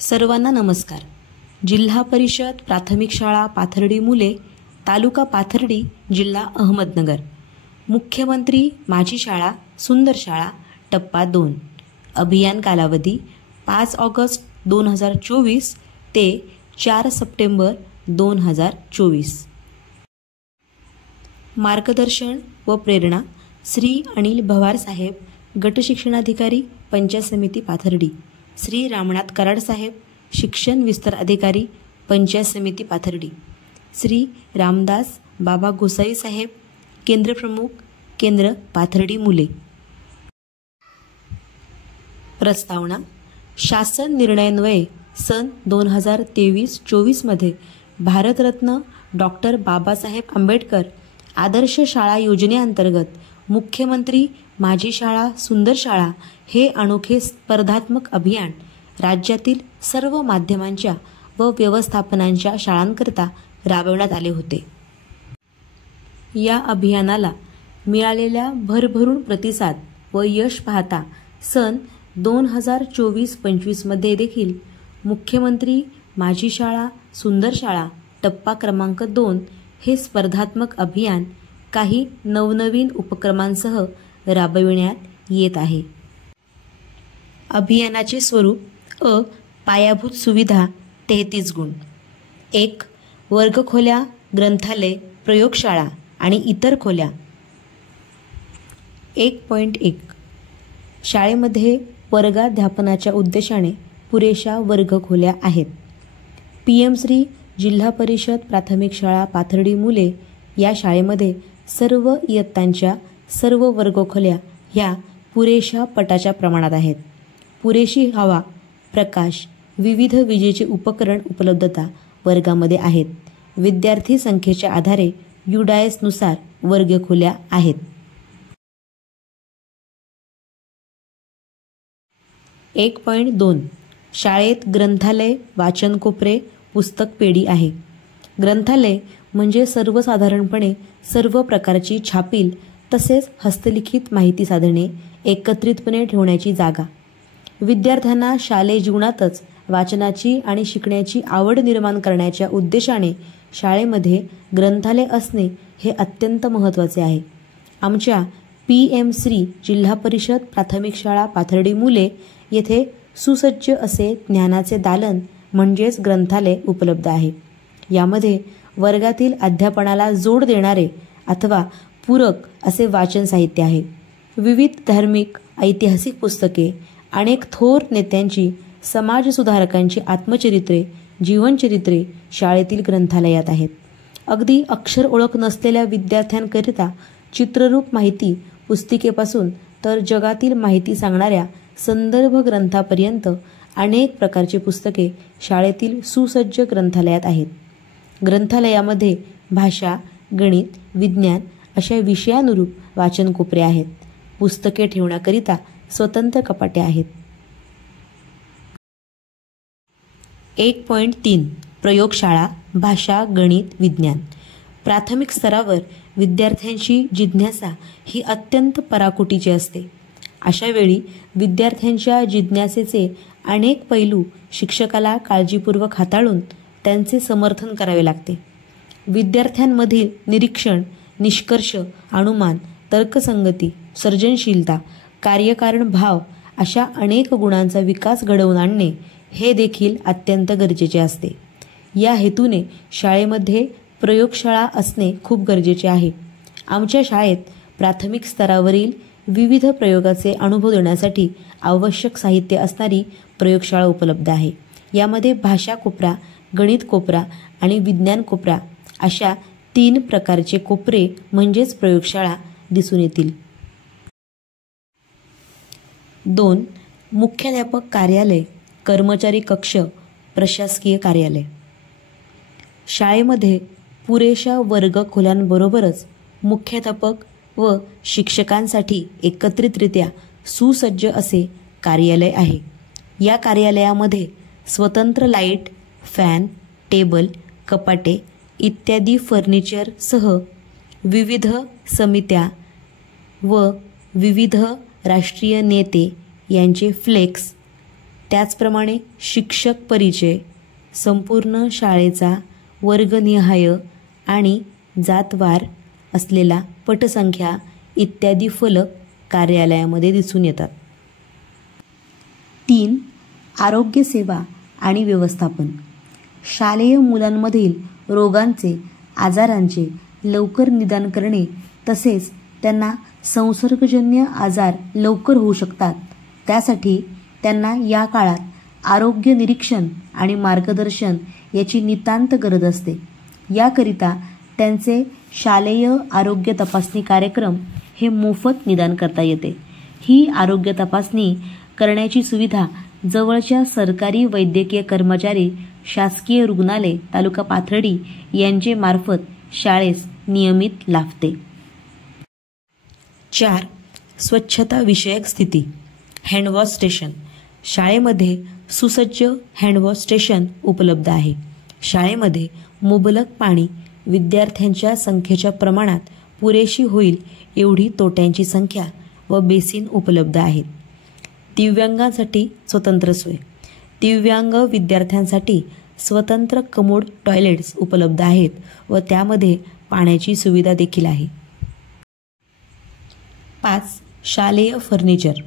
सर्वांना नमस्कार। जिल्हा परिषद प्राथमिक शाळा पाथर्डी मुले, तालुका पाथर्डी, जिल्हा अहमदनगर। मुख्यमंत्री माझी शाळा सुंदर शाळा टप्पा 2। अभियान कालावधी 5 ऑगस्ट 2024 ते 4 सप्टेंबर 2024। मार्गदर्शन व प्रेरणा श्री अनिल भवार साहेब, गट शिक्षणाधिकारी, पंचायत समिती पाथर्डी। श्री रामनाथ कराड साहेब, शिक्षण विस्तार अधिकारी, पंचायत समिती पाथर्डी। श्री रामदास बाबा गोसाई साहेब, केंद्र प्रमुख, केंद्र पाथर्डी मुले। प्रस्तावना। शासन निर्णयान्वये सन 2023-24 मध्ये भारतरत्न डॉक्टर बाबासाहेब आंबेडकर आदर्श शाळा योजनेअंतर्गत मुख्यमंत्री माझी शाळा सुंदर शाळा हे अनोखे स्पर्धात्मक अभियान राज्यातील सर्व माध्यमांच्या व व्यवस्थापनांच्या शाळांकरता राबवण्यात आले होते। या अभियानाला मिळालेल्या भरभरून प्रतिसाद व यश पाहता सन 2024-25 मध्ये देखील मुख्यमंत्री माझी शाळा सुंदर शाळा टप्पा क्रमांक 2 हे स्पर्धात्मक अभियान काही नवनवीन उपक्रमांसह राबविण्यात येत आहे। अभियानाचे स्वरूप पायाभूत सुविधा 33 गुण। 1. वर्गखोल्या, ग्रंथालय, प्रयोगशाळा आणि इतर खोल्या। 1.1 शाळेमध्ये वर्गाध्यापनाच्या उद्देशाने पुरेशा वर्गखोल्या आहेत। PM श्री जिल्हा परिषद प्राथमिक शाळा पाथर्डी मुले या शाळेमध्ये सर्व इयत्तांच्या सर्व वर्गखोल्या ह्या पुरेशा पटाच्या प्रमाणात आहेत। पुरेशी हवा, प्रकाश, विविध विजेचे उपकरण उपलब्धता वर्गामध्ये आहेत। विद्यार्थी संख्येच्या आधारे UDAS-नुसार वर्गखोल्या आहेत। 1.2 शाळेत ग्रंथालय, वाचन कोपरे, पुस्तक पेढी आहे। ग्रंथालय म्हणजे सर्वसाधारणपणे सर्व प्रकारची छापील तसेच हस्तलिखित माहिती साधने एकत्रितपणे ठेवण्याची जागा। विद्यार्थ्यांना शालेय जीवनातच वाचनाची आणि शिकण्याची आवड निर्माण करण्याच्या उद्देशाने शाळेमध्ये ग्रंथालय असणे हे अत्यंत महत्त्वाचे आहे। आमच्या PM श्री जिल्हा परिषद प्राथमिक शाळा पाथर्डी मुले येथे सुसज्ज असे ज्ञानाचे दालन म्हणजेच ग्रंथालय उपलब्ध आहे। यामध्ये वर्गातील अध्यापनाला जोड देणारे अथवा पूरक असे वाचन साहित्य आहे। विविध धार्मिक, ऐतिहासिक पुस्तके, अनेक थोर नेत्यांची, समाजसुधारकांची आत्मचरित्रे, जीवनचरित्रे शाळेतील ग्रंथालयात आहेत। अगदी अक्षर ओळख नसलेल्या विद्यार्थ्यांकरिता चित्ररूप माहिती पुस्तिकेपासून तर जगातील माहिती सांगणाऱ्या संदर्भ ग्रंथापर्यंत अनेक प्रकारची पुस्तके शाळेतील सुसज्ज ग्रंथालयात आहेत। ग्रंथालयामध्ये भाषा, गणित, विज्ञान अशा विषयानुरूप वाचन कोपरे आहेत। पुस्तके ठेवण्याकरिता स्वतंत्र कपाटे आहेत। 1.3 प्रयोगशाळा, भाषा, गणित, विज्ञान। प्राथमिक स्तरावर विद्यार्थ्यांची जिज्ञासा ही अत्यंत पराकोटीची असते। अशा वेळी विद्यार्थ्यांच्या जिज्ञासेचे अनेक पैलू शिक्षकाला काळजीपूर्वक हाताळून त्यांचे समर्थन करावे लागते। विद्यार्थ्यांमधील निरीक्षण, निष्कर्ष, अनुमान, तर्कसंगती, सर्जनशीलता, कार्यकारण भाव अशा अनेक गुणांचा विकास घडवून आणणे हे देखील अत्यंत गरजेचे असते। या हेतूने शाळेमध्ये प्रयोगशाळा असणे खूप गरजेचे आहे। आमच्या शाळेत प्राथमिक स्तरावरील विविध प्रयोगाचे अनुभव देण्यासाठी आवश्यक साहित्य असणारी प्रयोगशाळा उपलब्ध आहे। यामध्ये भाषा कोपरा, गणित कोपरा आणि विज्ञान कोपरा अशा 3 प्रकारचे कोपरे म्हणजेच प्रयोगशाळा दिसून येतील। 2. मुख्याध्यापक कार्यालय, कर्मचारी कक्ष, प्रशासकीय कार्यालय। शाळेमध्ये पुरेशा वर्गखोल्यांबरोबरच मुख्याध्यापक व शिक्षकांसाठी एकत्रितरित्या सुसज्ज असे कार्यालय आहे। या कार्यालयामध्ये स्वतंत्र लाईट, फॅन, टेबल, कपाटे इत्यादी फर्निचरसह विविध समित्या व विविध राष्ट्रीय नेते यांचे फ्लेक्स, त्याचप्रमाणे शिक्षक परिचय, संपूर्ण शाळेचा वर्गनिहाय आणि जातवार असलेला पटसंख्या इत्यादी फलक कार्यालयामध्ये दिसून येतात. 3. आरोग्य सेवा आणि व्यवस्थापन. शालेय मुलांमधील रोगांचे, आजारांचे लवकर निदान करणे तसेच त्यांना संसर्गजन्य आजार लवकर होऊ शकतात, त्यासाठी त्यांना या काळात आरोग्य निरीक्षण आणि मार्गदर्शन याची नितांत गरज असते. याकरिता त्यांचे शालेय आरोग्य तपासणी कार्यक्रम हे मोफत निदान करता येते. ही आरोग्य तपासणी करण्याची सुविधा जवळच्या सरकारी वैद्यकीय कर्मचारी, शासकीय रुग्णालय, तालुका पाथर्डी यांचे मार्फत शाळेस नियमित लाभते. 4. स्वच्छता विषयक स्थिती. Handwash station. शाळेमध्ये सुसज्ज हँडवॉश स्टेशन उपलब्ध आहे. शाळेमध्ये मुबलक पाणी विद्यार्थ्यांच्या संख्येच्या प्रमाणात पुरेशी होईल एवढी तोट्यांची संख्या व बेसिन उपलब्ध आहेत. दिव्यांगांसाठी स्वतंत्र सोय. दिव्यांग विद्यार्थ्यांसाठी स्वतंत्र कमोड टॉयलेट्स उपलब्ध आहेत व त्यामध्ये पाण्याची सुविधा देखील आहे. 5. शालेय फर्निचर.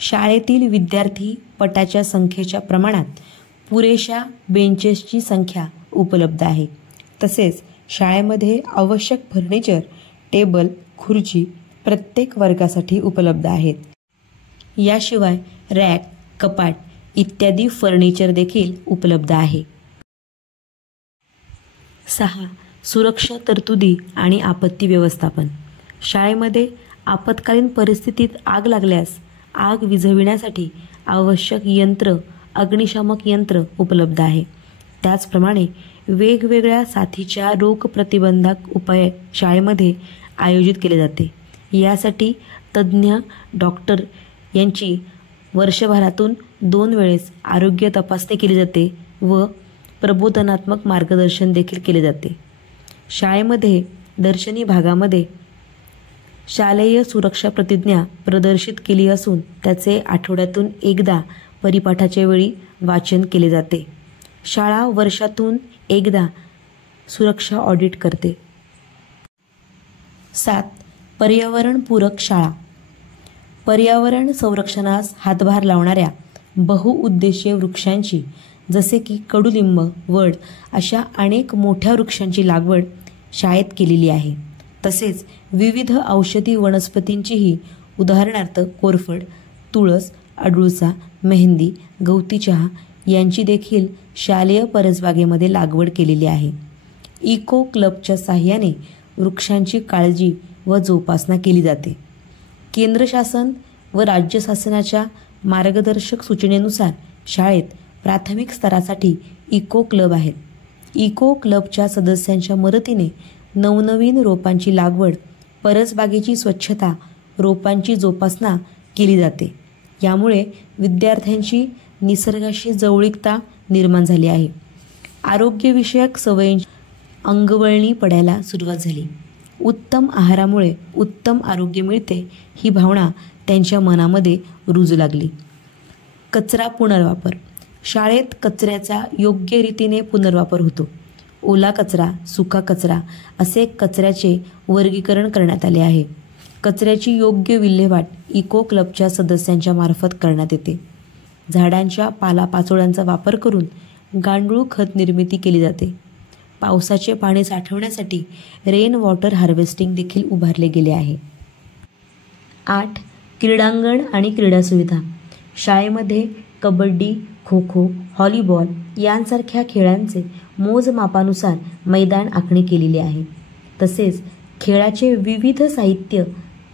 शाळेतील विद्यार्थी पटाच्या संख्येच्या प्रमाणात पुरेशा बेंचेसची संख्या उपलब्ध आहे. तसेच शाळेमध्ये आवश्यक फर्निचर, टेबल, खुर्ची प्रत्येक वर्गासाठी उपलब्ध आहेत. याशिवाय रॅक, कपाट इत्यादी फर्निचर देखील उपलब्ध आहे. 6. सुरक्षा तरतुदी आणि आपत्ती व्यवस्थापन. शाळेमध्ये आपत्कालीन परिस्थितीत आग लागल्यास आग विझविण्यासाठी आवश्यक यंत्र, अग्निशामक यंत्र उपलब्ध आहे. त्याचप्रमाणे वेगवेगळ्या साथीच्या रोग प्रतिबंधक उपाय शाळेमध्ये आयोजित केले जाते. यासाठी तज्ज्ञ डॉक्टर यांची वर्षभरातून 2 वेळेस आरोग्य तपासणी केली जाते व प्रबोधनात्मक मार्गदर्शन देखील केले जाते. शाळेमध्ये दर्शनी भागामध्ये शालेय सुरक्षा प्रतिज्ञा प्रदर्शित केली असून त्याचे आठवड्यातून एकदा परिपाठाच्या वेळी वाचन केले जाते. शाळा वर्षातून एकदा सुरक्षा ऑडिट करते. 7. पर्यावरणपूरक शाळा. पर्यावरण संरक्षणास हातभार लावणाऱ्या बहुउद्देशीय वृक्षांची जसे की कडुलिंब, वड अशा अनेक मोठ्या वृक्षांची लागवड शाळेत केलेली आहे. तसेच विविध औषधी वनस्पतींचीही, उदाहरणार्थ कोरफड, तुळस, अडुळसा, मेहंदी, गवती चहा यांची देखील शालेय परसबागेमध्ये लागवड केलेली आहे. इको क्लबच्या साहाय्याने वृक्षांची काळजी व जोपासना केली जाते. केंद्र शासन व राज्य शासनाच्या मार्गदर्शक सूचनेनुसार शाळेत प्राथमिक स्तरासाठी इको क्लब आहेत. इको क्लबच्या सदस्यांच्या मदतीने नवनवीन रोपांची लागवड, परसबागेची स्वच्छता, रोपांची जोपासना केली जाते. यामुळे विद्यार्थ्यांची निसर्गाशी जवळीकता निर्माण झाली आहे. आरोग्यविषयक सवयींची अंगवळणी पडायला सुरुवात झाली. उत्तम आहारामुळे उत्तम आरोग्य मिळते ही भावना त्यांच्या मनामध्ये रुजू लागली. कचरा पुनर्वापर. शाळेत कचऱ्याचा योग्य रीतीने पुनर्वापर होतो. ओला कचरा, सुका कचरा असे कचऱ्याचे वर्गीकरण करण्यात आले आहे. कचऱ्याची योग्य विल्हेवाट इको क्लबच्या सदस्यांच्या मार्फत करण्यात येते. झाडांच्या पालापाचोळ्यांचा वापर करून गांडूळ खत निर्मिती केली जाते. पावसाचे पाणी साठवण्यासाठी रेन वॉटर हार्वेस्टिंग देखील उभारले गेले आहे. 8. क्रीडांगण आणि क्रीडा सुविधा. शाळेमध्ये कबड्डी, खो खो, व्हॉलीबॉल यांसारख्या खेळांचे मोजमापानुसार मैदान आखणी केलेली आहे. तसेच खेळाचे विविध साहित्य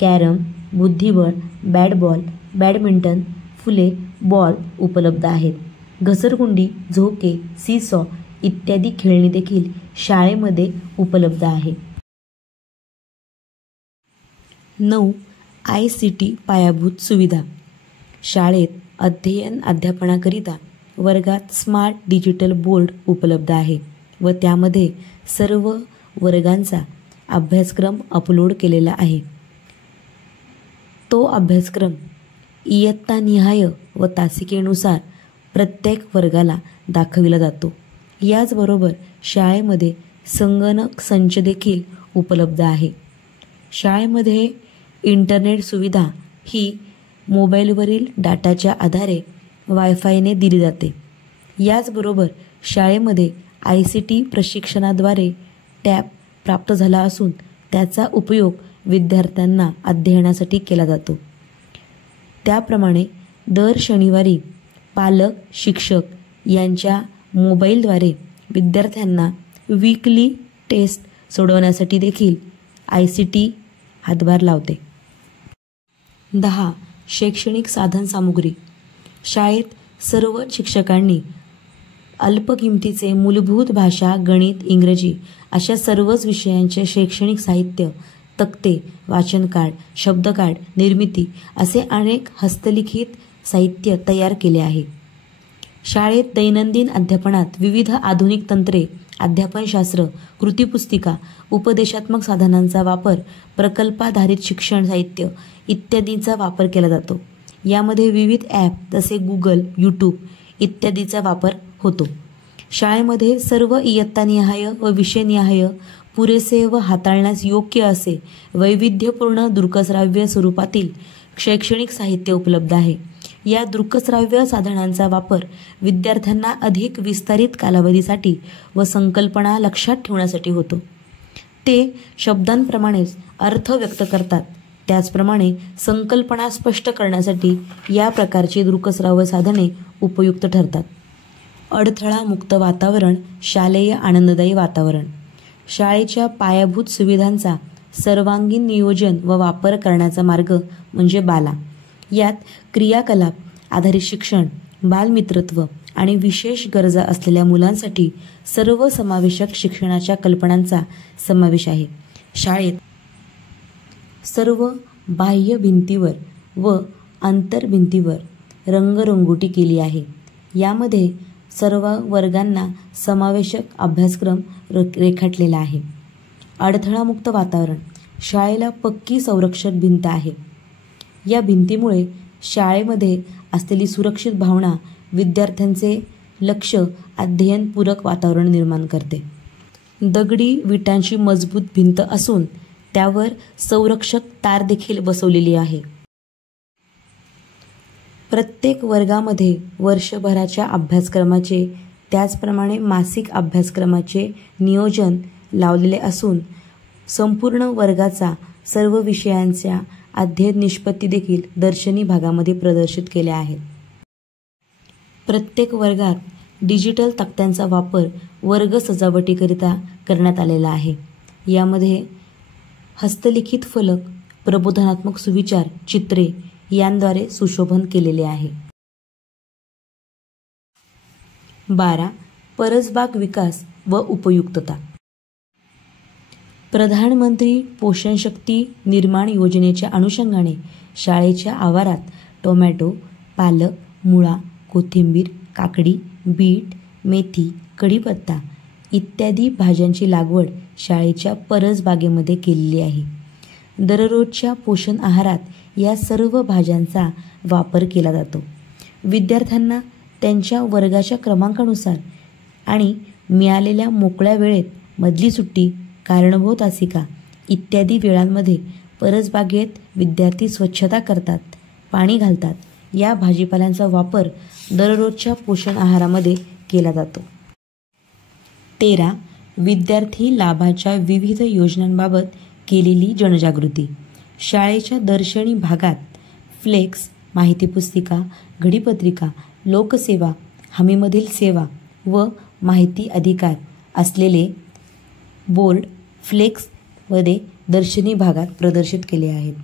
कॅरम, बुद्धिबळ, बॅट बॉल, बॅडमिंटन, फुले, बॉल उपलब्ध आहेत. घसरगुंडी, झोके, सीसॉ इत्यादी खेळणी देखील शाळेमध्ये उपलब्ध आहे. 9. ICT पायाभूत सुविधा. शाळेत अध्यापनाकरिता वर्गात स्मार्ट डिजिटल बोर्ड उपलब्ध आहे व त्यामध्ये सर्व वर्गांचा अभ्यासक्रम अपलोड केलेला आहे. तो अभ्यासक्रम इयत्तानिहाय व तासिकेनुसार प्रत्येक वर्गाला दाखविला जातो. याचबरोबर शाळेमध्ये संगणक संच देखील उपलब्ध आहे. शाळेमध्ये इंटरनेट सुविधा ही मोबाईलवरील डाटाच्या आधारे वायफायने दिली जाते. याचबरोबर शाळेमध्ये ICT प्रशिक्षणाद्वारे टॅब प्राप्त झाला असून त्याचा उपयोग विद्यार्थ्यांना अध्ययनासाठी केला जातो. त्याप्रमाणे दर शनिवारी पालक शिक्षक यांच्या मोबाईलद्वारे विद्यार्थ्यांना वीकली टेस्ट सोडवण्यासाठी देखील ICT हातभार लावते. 10. शैक्षणिक साधनसामुग्री. शाळेत सर्व शिक्षकांनी अल्प किमतीचे मूलभूत भाषा, गणित, इंग्रजी अशा सर्वच विषयांचे शैक्षणिक साहित्य, तक्ते, वाचन कार्ड, शब्द कार्ड, निर्मिती असे अनेक हस्तलिखित साहित्य तयार केले आहे. शाळेत दैनंदिन अध्यापनात विविध आधुनिक तंत्रे, अध्यापनशास्त्र, कृतीपुस्तिका, उपदेशात्मक साधनांचा वापर, प्रकल्पाधारित शिक्षण साहित्य इत्यादींचा वापर केला जातो. यामध्ये विविध ॲप जसे गुगल, यूट्यूब इत्यादीचा वापर होतो. शाळेमध्ये सर्व इयत्तानिहाय व विषयनिहाय पुरेसे व हाताळण्यास योग्य असे वैविध्यपूर्ण दृकश्राव्य स्वरूपातील शैक्षणिक साहित्य उपलब्ध आहे. या दृकश्राव्य साधनांचा वापर विद्यार्थ्यांना अधिक विस्तारित कालावधीसाठी व संकल्पना लक्षात ठेवण्यासाठी होतो. ते शब्दांप्रमाणेच अर्थ व्यक्त करतात. त्याचप्रमाणे संकल्पना स्पष्ट करण्यासाठी या प्रकारची दृकश्राव्य साधने उपयुक्त ठरतात. अडथळामुक्त वातावरण, शालेय आनंददायी वातावरण. शाळेच्या पायाभूत सुविधांचा सर्वांगीण नियोजन व वापर करण्याचा मार्ग म्हणजे बाला. यात क्रियाकलाप आधारित शिक्षण, बालमित्रत्व आणि विशेष गरजा असलेल्या मुलांसाठी सर्वसमावेशक शिक्षणाच्या कल्पनांचा समावेश आहे. शाळेत सर्व बाह्य भिंतीवर व आंतरभिंतीवर रंगरंगोटी केली आहे. यामध्ये सर्व वर्गांना समावेशक अभ्यासक्रम रेखाटलेला आहे. अडथळामुक्त वातावरण. शाळेला पक्की संरक्षक भिंत आहे. या भिंतीमुळे शाळेमध्ये असलेली सुरक्षित भावना विद्यार्थ्यांचे लक्ष अध्ययनपूरक वातावरण निर्माण करते. दगडी विटांची मजबूत भिंत असून त्यावर संरक्षक तार देखील बसवलेली आहे. प्रत्येक वर्गामध्ये वर्षभराच्या अभ्यासक्रमाचे त्याचप्रमाणे मासिक अभ्यासक्रमाचे नियोजन लावलेले असून संपूर्ण वर्गाचा सर्व विषयांच्या अध्ययन निष्पत्ती देखील दर्शनी भागामध्ये प्रदर्शित केल्या आहेत. प्रत्येक वर्गात डिजिटल तक्त्यांचा वापर वर्ग सजावटीकरिता करण्यात आलेला आहे. यामध्ये हस्तलिखित फलक, प्रबोधनात्मक सुविचार, चित्रे यांद्वारे सुशोभन केलेले आहे. 12. परसबाग विकास व उपयुक्तता. प्रधानमंत्री पोषण शक्ती निर्माण योजनेच्या अनुषंगाने शाळेच्या आवारात टोमॅटो, पालक, मुळा, कोथिंबीर, काकडी, बीट, मेथी, कढीपत्ता इत्यादी भाज्यांची लागवड शाळेच्या परसबागेमध्ये केलेली आहे. दररोजच्या पोषण आहारात या सर्व भाज्यांचा वापर केला जातो. विद्यार्थ्यांना त्यांच्या वर्गाच्या क्रमांकानुसार आणि मिळालेल्या मोकळ्या वेळेत, मधली सुट्टी, कारणभोत तासिका इत्यादी वेळांमध्ये परसबागेत विद्यार्थी स्वच्छता करतात, पाणी घालतात. या भाजीपाल्यांचा वापर दररोजच्या पोषण आहारामध्ये केला जातो. 13. विद्यार्थी लाभाच्या विविध योजनांबाबत केलेली जनजागृती. शाळेच्या दर्शनी भागात फ्लेक्स, माहितीपुस्तिका, घडीपत्रिका, लोकसेवा, हमीमधील सेवा व माहिती अधिकार असलेले बोर्ड फ्लेक्समध्ये दर्शनी भागात प्रदर्शित केले आहेत.